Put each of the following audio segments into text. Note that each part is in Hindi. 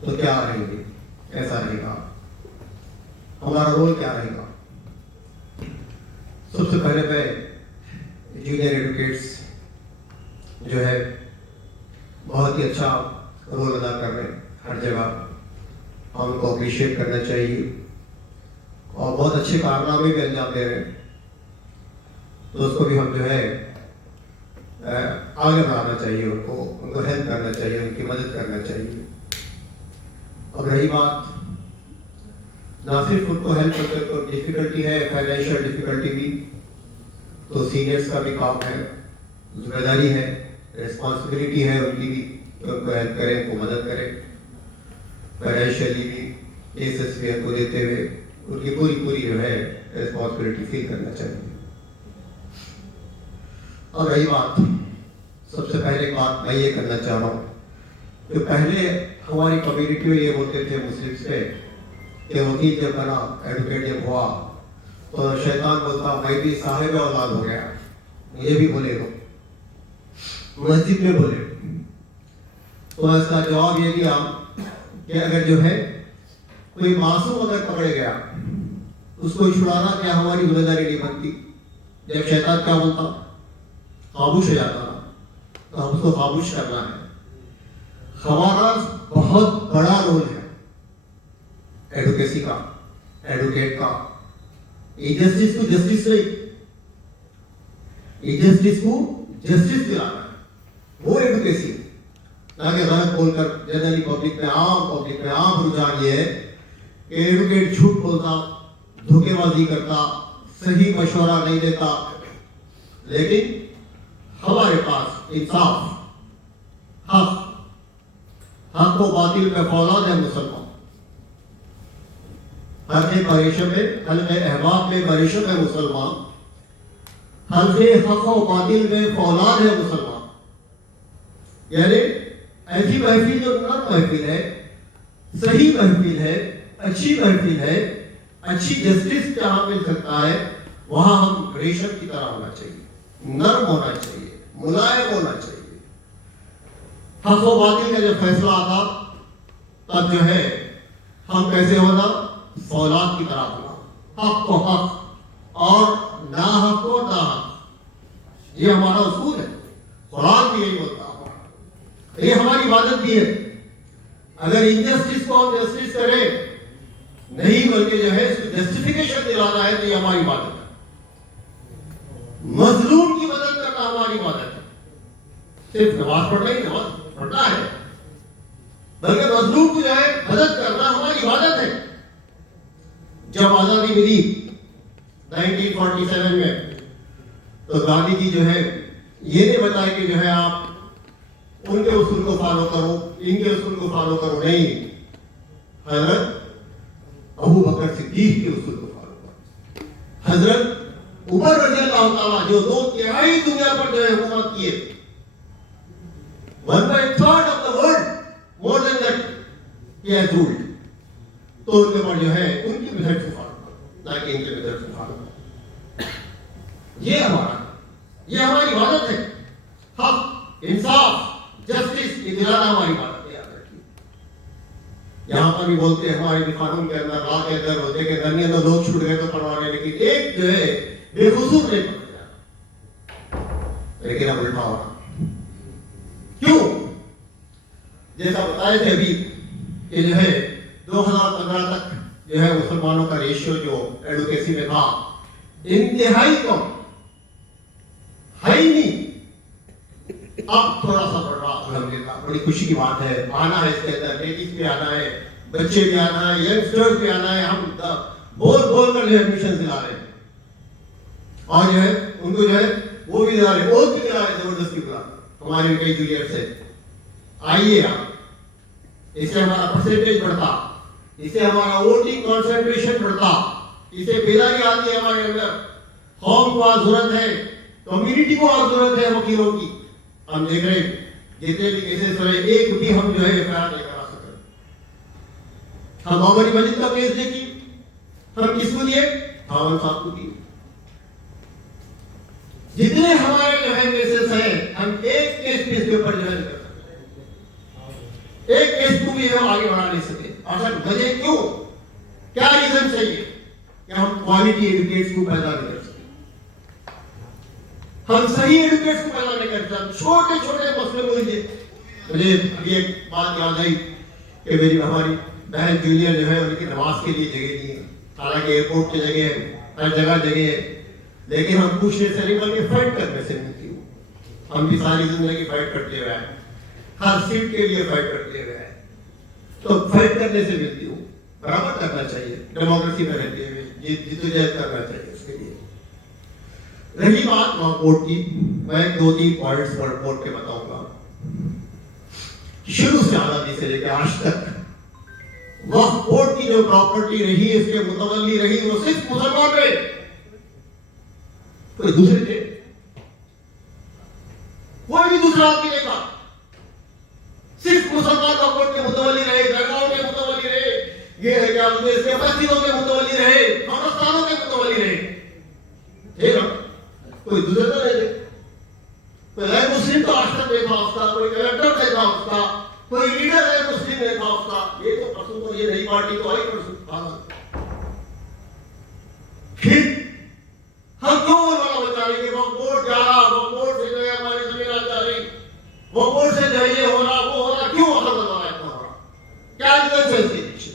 तो क्या रहेंगे, कैसा रहेगा, हमारा रोल क्या रहेगा। सबसे पहले मैं जूनियर एडवोकेट्स जो है बहुत ही अच्छा रोल अदा कर रहे हैं हर जगह, हमको अप्रिशिएट करना चाहिए और बहुत अच्छे कारनामे भी अंजाम दे रहे हैं, तो उसको भी हम जो है आगे बढ़ाना चाहिए, उनको हेल्प करना चाहिए, उनकी मदद करना चाहिए। अब रही बात ना सिर्फ उनको हेल्प करने को डिफिकल्टी है, फाइनेंशियल डिफिकल्टी भी, तो सीनियर्स का भी काम है, जिम्मेदारी है, रिस्पॉन्सिबिलिटी है उनकी भी, उनको हेल्प करें, उनको मदद करें, फाइनेंशियली भी एसेस को देते हुए उनकी पूरी जो है रिस्पॉन्सिबिलिटी फील करना चाहिए। और रही बात, सबसे पहले बात मैं ये करना चाह रहा हूँ कि पहले हमारी कम्युनिटी में ये बोलते थे मुस्लिम्स पे कि वकील जब बना, एडवोकेट जब हुआ तो शैतान बोलता मैं भी साहिब औलाद हो गया। ये भी बोले हो, मस्जिद में बोले। तो इसका जवाब ये दिया कि अगर जो है कोई मासूम अगर पकड़े गया, उसको छुड़ाना क्या हमारी जिम्मेदारी नहीं बनती। जब शैतान क्या बोलता, खामोश हो जाता, तो हमको खामोश करना है। हमारा बहुत बड़ा रोल है एडवोकेसी का, एडवोकेट का। इनजस्टिस को जस्टिस नहीं, इनजस्टिस को जस्टिस दिलाना है, वो एडवोकेसी। आगे गलत बोलकर जनरली पब्लिक में आम रुझान ये है कि एडवोकेट झूठ बोलता, धोखेबाजी करता, सही मशवरा नहीं देता। लेकिन हमारे पास इंसाफ, हक को बातिल में फौलाद है मुसलमान। अहबाब में मरीशम है मुसलमान, हल्के हक और बातिल में फौलाद है मुसलमान। यानी ऐसी महफिल जो नर महफिल है, सही महफिल है, अच्छी महफिल है, अच्छी जस्टिस जहां मिल सकता है, वहां हम रेशम की तरह होना चाहिए, नर्म होना चाहिए, मुलायम होना चाहिए। हक और बातिल का जब फैसला आता तब जो है हम कैसे होना, फौलाद की तरह होना, हक को हक और ना हक को ना हक। ये हमारा उसूल है, कुरान भी यही बोलता है, ये हमारी इबादत भी है। अगर इनजस्टिस को हम जस्टिस करें नहीं, बल्कि जो है इसको जस्टिफिकेशन दिलाना है, तो ये हमारी इबादत है। मजलूम की मदद करना हमारी इबादत है। सिर्फ नमाज पढ़ना ही नमाज पढ़ना है, बल्कि मजलूम को जो है मदद करना हमारी इबादत है। जब आजादी मिली 1947 में, तो गांधी जी जो है ये नहीं बताया कि जो है आप उनके उसूल को फॉलो करो, इनके उसूल को फॉलो करो, नहीं, हजरत अबू बकर सिद्दीक के उसूल को फॉलो करो। हजरत उमर रज़ियल्लाहु ताला जो 2/3 दुनिया पर जो है हुकूमत किए, 1/3 of the world, more than that he has ruled, तो उनके पर जो है उनकी मेथड को फॉलो करो, ना कि इनके मेथड को फॉलो करो। ये हमारी इबादत है। हक, इंसाफ, जस्टिस ये दिलाना हमारी इबादत है, याद रखिए। यहाँ पर भी बोलते हैं हमारे कानून के अंदर, लॉ के अंदर, होते के अंदर लोग छूट गए तो पढ़वाने, लेकिन एक जो है बेकसूर नहीं पढ़ गया, लेकिन अब उल्टा हो रहा। क्यों? जैसा बताए थे अभी कि जो है 2015 तक जो है मुसलमानों का रेशियो जो एडवोकेसी में था इंतहाई कम, है ही नहीं। अब थोड़ा सा बढ़ रहा, अल्हम्दुलिल्लाह, बड़ी खुशी की बात है। आना है इसके अंदर, लेडीज भी आना है, बच्चे भी आना है, यंगस्टर्स भी आना है। हम बोल कर जो एडमिशन दिला रहे हैं, और जो है उनको जो है वो भी दिला रहे, और भी दिला रहे, जबरदस्ती दिला। हमारे कई जूनियर से आइए आप, इससे हमारा परसेंटेज बढ़ता, इससे हमारा वोटिंग कंसंट्रेशन बढ़ता, इससे बेदारी आती है हमारे अंदर। कौम को आज जरूरत है, कम्युनिटी को आज जरूरत है वकीलों की। हम देख रहे हैं जितने भी केसेस रहे, एक भी हम जो है एफआईआर नहीं करा सकते। हम बाबरी मस्जिद का केस देखिए, हम किसको दिए, खावन साहब को दिए। जितने हमारे जो है केसेस हैं, हम एक केस के ऊपर जो है एक केस को भी हम आगे बढ़ा नहीं सके। आखिर वजह क्यों, क्या रीजन चाहिए कि हम क्वालिटी एडुकेट्स को पैदा नहीं कर सके, हम सही एडुकेट्स को पैदा नहीं कर सकते। छोटे छोटे मसले को लीजिए, मुझे अभी एक बात याद आई कि मेरी हमारी बहन जूनियर जो है उनकी नमाज के लिए जगह नहीं है, हालांकि एयरपोर्ट की जगह है, हर जगह जगह है, लेकिन हम पूछने से नहीं बल्कि फाइट करने से मिलती हूँ। हम भी सारी जिंदगी फाइट करते हुए आए, हर सीट के लिए फाइट करते हुए आए, तो फाइट करने से मिलती हूँ। बराबर करना चाहिए, डेमोक्रेसी में रहते हुए जिद्दोजहद करना चाहिए उसके लिए। रही बात वक्फ की, मैं 2-3 पॉइंट्स वक्फ के बताऊंगा। शुरू से आजादी से लेकर आज तक वक्फ बोर्ड की जो प्रॉपर्टी रही, इसके मुतवल्ली रही, वो सिर्फ मुसलमान रहे, कोई दूसरे थे, कोई भी दूसरा आदमी नहीं था, सिर्फ मुसलमान वक्फ बोर्ड के मुतवल्ली रहे, दरगाहों के मुतवल्ली रहे, ये है क्या बोलते हैं, इसके मस्जिदों के मुतवल्ली रहे, कब्रिस्तानों के मुतवल्ली रहे, ठीक है, कोई दूसरे तो नहीं थे। कोई मुस्लिम तो आज तक नहीं था उसका, कोई कलेक्टर नहीं था उसका, कोई लीडर है मुस्लिम नहीं था उसका। ये तो परसों को ये नई पार्टी तो आई परसों। फिर हम क्यों वाला बता रहे कि वक्फ बोर्ड जा रहा, वक्फ बोर्ड से जो है हमारी जमीन जा रही, वक्फ बोर्ड से जो ये हो रहा वो हो रहा, क्यों असर बता रहा है इतना हो रहा, क्या रीजन है इसके पीछे?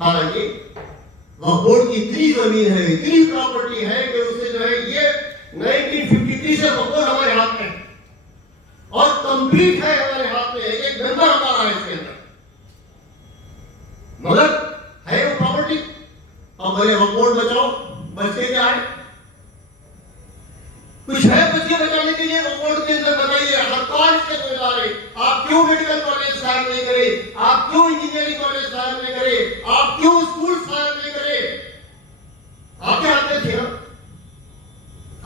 हालांकि वक्फ बोर्ड की इतनी जमीन है, इतनी प्रॉपर्टी है कि उससे जो है ये 1953 से वक्फ बोर्ड हमारे हाथ में और कंप्लीट है, हमारे हाथ में एक मेंबर हमारा है इसके अंदर, मगर है वो प्रॉपर्टी। अब बोले वक्फ बोर्ड बचाओ, बचते क्या है, कुछ है बच्चे बचाने के लिए? वक्फ बोर्ड के अंदर बताइए, सरकार इसके जिम्मेदार है। आप क्यों मेडिकल कॉलेज कायम नहीं करे, आप क्यों इंजीनियरिंग कॉलेज कायम नहीं करे, आप क्यों स्कूल कायम नहीं करे? आपके हाथ में थे ना,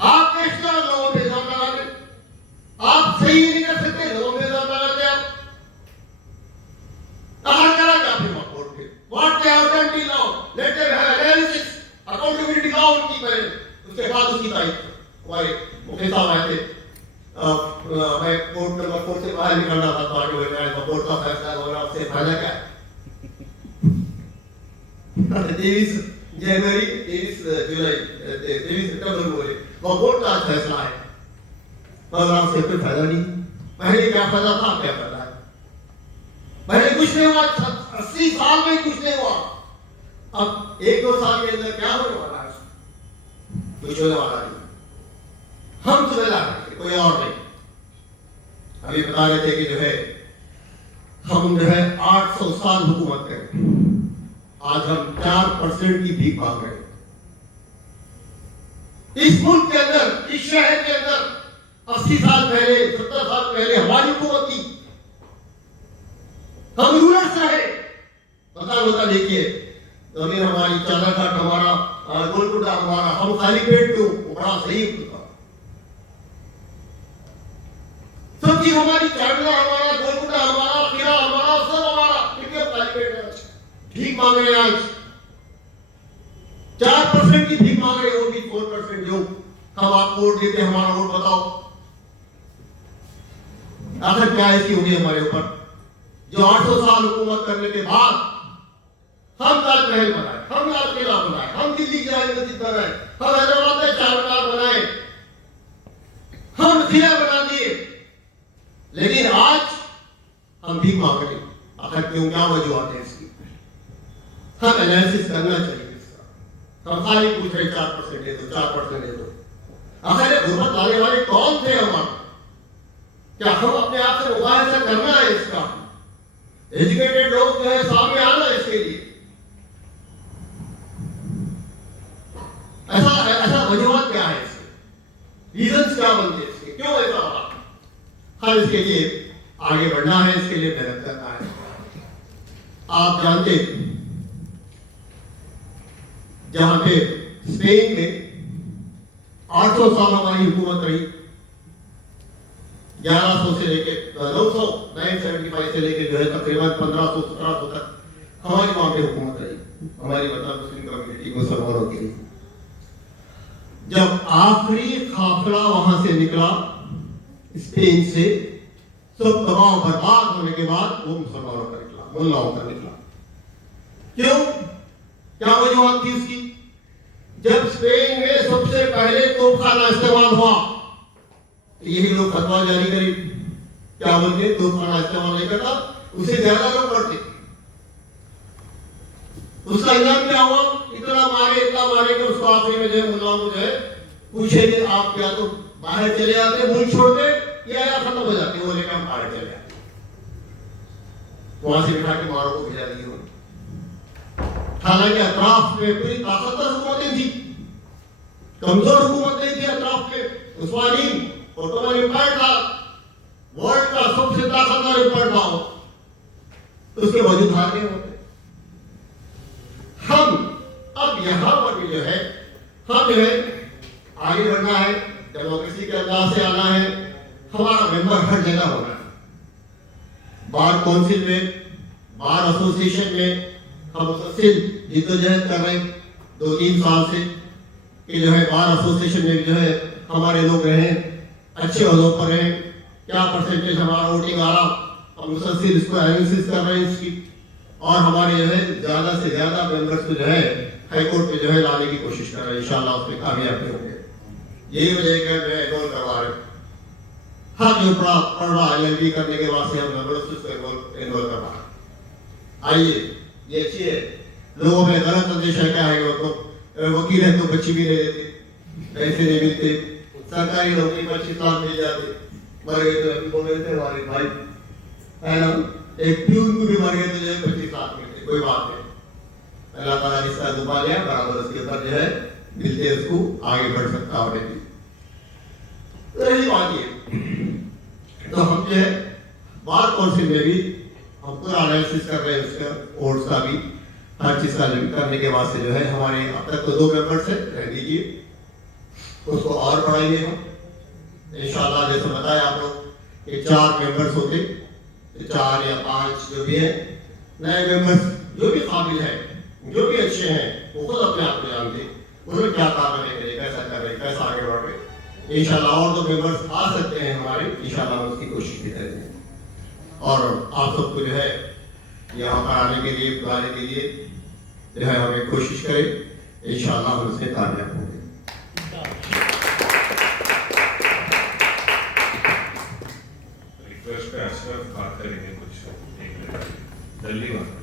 आप एक्स्ट्रा लोगों पे इल्जाम लगा दे, आप सही नहीं कर सकते, लोगों पे इल्जाम लगा दे। आप कहां करा क्या फिर वक्फ बोर्ड पे? What they have done till now, let them have analysis, accountability लाओ उनकी पहले, उसके बाद उसकी तारीफ। हमारे मुख्य साहब आए थे, मैं कोर्ट नंबर 4 से बाहर निकलना था, तो आगे वक्फ बोर्ड का फैसला हो रहा, उससे फायदा क्या है? 23 जनवरी 23 जुलाई 23 सितंबर बोले वक्फ बोर्ड का फैसला है, मगर उससे कोई फायदा नहीं। पहले क्या फायदा था, क्या फायदा है? पहले कुछ नहीं हुआ, 80 साल में कुछ नहीं हुआ, अब 1-2 साल के अंदर क्या होने वाला है? कुछ होने वाला नहीं। हम जिम्मेदार हैं, कोई और नहीं। अभी बता रहे थे कि जो है हम जो है 800 साल हुकूमत करें, आज हम 4% की भीख मांग रहे हैं। इस मुल्क के अंदर, इस शहर के अंदर 80 साल पहले, 70 साल पहले हमारी हुकूमत थी, हम रूलर्स रहे। बता देखिए, जमीन हमारी, चादरघाट हमारा, गोलकुंडा हमारा, हम खाली पेट क्यों? बड़ा सही था, सब चीज हमारी, चादर हमारा, गोलकुंडा हमारा, किला हमारा, सब हमारा, फिर खाली पेट है, भीख मांग रहे हैं। आज 4% की भीख मांग रहे हो, भी 4% जो हम आपको वोट देते हैं, हमारा वोट बताओ। आखिर क्या ऐसी होगी हमारे ऊपर जो 800 साल हुकूमत करने के बाद हम ताजमहल बनाए, हम लाल किला बनाए, हम दिल्ली की जामा मस्जिद बनाए, हम हैदराबाद में चारमीनार बनाए, हम किले बना दिए, लेकिन आज हम भीख मांग रहे। आखिर क्यों, क्या वजूहत है इसकी? हम एनालिसिस करना चाहिए इसका। हम खाली पूछ रहे 4% दे दो, 4% दे दो। आखिर गुर्बत लाने वाले कौन थे हमारे? क्या हम अपने आप से मुकाबला करना है इसका? एजुकेटेड लोग जो है सामने आना इसके लिए। ऐसा वजूहत क्या है इसके? रीजंस क्या बनते हैं इसके? क्यों ऐसा हो रहा? हर इसके लिए आगे बढ़ना है, इसके लिए मेहनत करना है। आप जानते जहां पे स्पेन में 800 साल हमारी हुकूमत रही, 1100 से लेके 975 से लेके जो है तकरीबन 1500-1700 तक हमारी वहां पे हुकूमत रही, हमारी मतलब मुस्लिम कम्युनिटी को मुसलमानों के लिए। जब आखिरी काफिला वहां से निकला स्पेन से, सब तबाह बर्बाद होने के बाद वो मुसलमानों का निकला, मुल्लाओं का निकला। क्यों? क्या वजूहत थी इसकी? जब स्पेन में सबसे पहले तोपखाना इस्तेमाल हुआ, यही लोग फतवा जारी करे, क्या बोलते, तोपखाना इस्तेमाल नहीं करता, उसे ज्यादा लोग मरते। उसका इलाज क्या हुआ? इतना मारे कि उसको आखिरी में जो है मुल्लाओं को जो है पूछे कि आप क्या तो बाहर चले आते, मुल्क छोड़ते, या खत्म हो जाते, वो लेकर हम बाहर चले आते। वहां से बिठा के मारो को भेजा दिए। हालांकि अतराफ में पूरी ताकतवर हुकूमतें थी, कमजोर हुकूमत नहीं थी अतराफ के। उस्मानी ओटोमन एम्पायर था, वर्ल्ड का सबसे ताकतवर एम्पायर था, उसके बावजूद हार गए होते। हम अब यहां पर भी जो है, हम जो है आगे बढ़ना है, डेमोक्रेसी के अंदाज से आना है, हमारा मेंबर हर जगह होना है। बार काउंसिल में, बार एसोसिएशन में हम मुसलसल जिद्दोजहद कर रहे 2-3 साल से कि जो है बार एसोसिएशन में जो है हमारे लोग रहें, अच्छे ओहदों पर रहें। क्या परसेंटेज हमारा वोटिंग आ रहा, हम मुसलसल इसको एनालिसिस कर रहे हैं इसकी, और हमारे जो है ज्यादा से ज्यादा मेंबर्स को जो है हाईकोर्ट में जो है लाने की कोशिश कर रहे हैं। इंशाल्लाह उसमें कामयाब होंगे। यही वजह है कि मैं एनरोल करवा रहे, हर जो पढ़ रहा LLB करने के बाद से हम मेंबर्स को एनरोल करवा रहे। आइए, ये अच्छी है। लोगों में गलत संदेश है, क्या है वो तो वकील है तो बच्ची भी नहीं देते, पैसे नहीं मिलते, सरकारी नौकरी 25 लाख मिल जाते, मर गए तो अभी बोल रहे थे हमारे भाई है ना, एक प्यून को भी मर गए तो जो है 25 लाख मिलते। कोई बात नहीं, अल्लाह ताला इसका दुआ लिया बराबर उसके ऊपर जो है मिलते, उसको आगे बढ़ सकता और रही बात ये। तो हम जो है बार काउंसिल में भी हम पूरा एनालिसिस कर रहे हैं उसका, कोर्स का भी, हर चीज का करने के बाद से जो है हमारे अब तक तो 2 मेंबर्स है, रह दीजिए, उसको और बढ़ाएंगे हम इंशाल्लाह। जैसे बताया आप लोग कि 4 मेंबर्स होते, 4 या 5 जो भी है नए मेंबर्स, जो भी काबिल है, जो भी अच्छे हैं, वो खुद अपने आप को जानते, उन्होंने क्या काम करें, कैसा कर रहे, कैसा आगे बढ़ रहे। इंशाल्लाह और 2 मेंबर्स आ सकते हैं हमारे, इंशाल्लाह हम उसकी कोशिश भी करेंगे। और आप सबको जो है यहाँ पर आने के लिए, बुलाने के लिए जो है हमें कोशिश करें, इंशाल्लाह हम उसमें कामयाब होंगे। रिक्वेस्ट पे अशरफ बात करेंगे कुछ, एक जल्दी बात